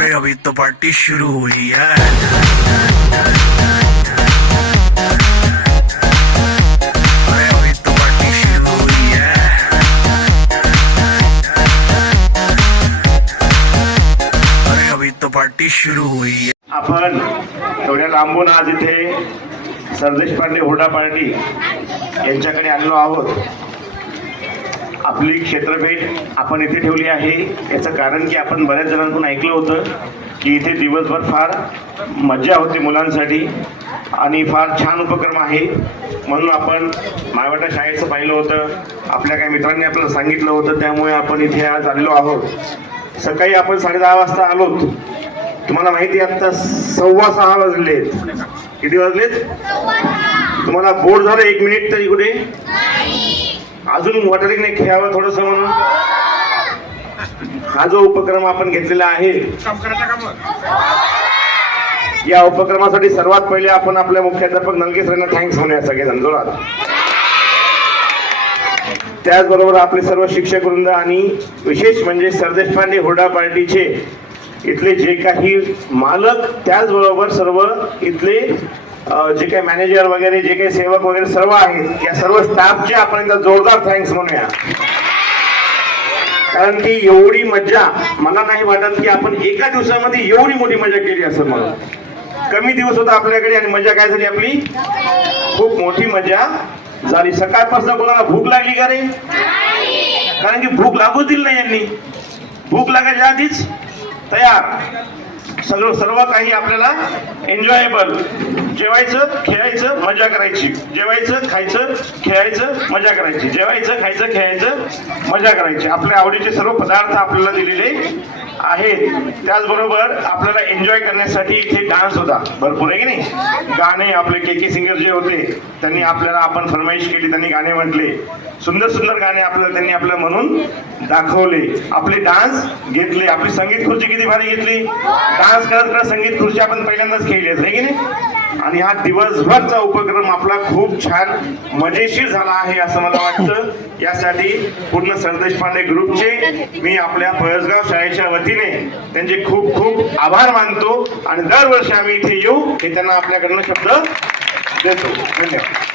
अरे अभी तो पार्टी शुरू हुई है। पार्टी शुरू हुई आपण थोड्या लांबून आज इथे सरदेश पांडे हुडा पार्टी यांच्याकडे आणलो आहोत. आपली क्षेत्रभेट आपण इथे ठेवली आहे. याचं कारण की आपण बऱ्याच जणांकडून ऐकलं होतं की इथे दिवसभर फार मजा होते मुलांसाठी आणि फार छान उपक्रम आहे. म्हणून आपण मायवाटा शाळेचं पाहिलं होतं. आपल्या काही मित्रांनी आपल्याला सांगितलं होतं. त्यामुळे आपण इथे आज आलेलो आहोत. सकाळी आपण साडेदहा वाजता आलोत. तुम्हाला माहिती आहे आता सव्वा सहा वाजलेत किती वाजलेत? तुम्हाला बोर्ड झालं एक मिनिट तरी कुठे? अजून नाही खेळावं थोडस म्हणून? हा जो उपक्रम आपण घेतलेला आहे या उपक्रमासाठी सर्वात पहिले आपण आपल्या मुख्याध्यापक नलके सरांना थँक्स म्हणूया सगळेजण जोरात. त्याचबरोबर आपले सर्व शिक्षक वृंद आणि विशेष म्हणजे सरदेश पांडे हुडा पार्टीचे इथले जे काही मालक त्याचबरोबर सर्व इथले जे काही मॅनेजर वगैरे जे काही सेवक वगैरे सर्व आहेत या सर्व स्टाफचे आपण एकदा जोरदार थँक्स म्हणूया. कारण की एवढी मज्जा मला नाही वाटत की आपण एका दिवसामध्ये एवढी मोठी मजा केली असं मला कमी दिवस होता आपल्याकडे आणि मजा काय झाली आपली? खूप मोठी मजा झाली. सकाळपासून कोणाला भूक लागली का रे? कारण की भूक लागू दिली नाही यांनी. भूक लागायच्या आधीच तयार. सगळं सर्व काही आपल्याला एन्जॉयबल जेवायचं खेळायचं मजा करायची. जेवायचं खायचं खेळायचं मजा करायची. जेवायचं खायचं खेळायचं मजा करायची. आपल्या आवडीचे सर्व पदार्थ आपल्याला दिलेले आहेत त्याचबरोबर आपल्याला एन्जॉय करण्यासाठी इथे डान्स होता. भरपूर आहे की नाही? गाणे आपले के के सिंगर जे होते त्यांनी आपल्याला आपण फरमाईश केली त्यांनी गाणे म्हटले. सुंदर सुंदर गाणे आपल्याला त्यांनी आपल्याला म्हणून दाखवले. आपले डान्स घेतले. आपली संगीत खुर्ची किती भारी घेतली? डान्स करत करत संगीत खुर्ची आपण पहिल्यांदाच खेळली आहे की नाही? आणि हा दिवसभरचा उपक्रम आपला खूप छान मजेशीर झाला आहे असं मला वाटतं. यासाठी पूर्ण सरदेश पांडे ग्रुपचे मी आपल्या पळसगाव शाळेच्या वतीने त्यांचे खूप खूप आभार मानतो आणि दरवर्षी आम्ही इथे येऊ हे त्यांना आपल्याकडनं शब्द देतो. धन्यवाद.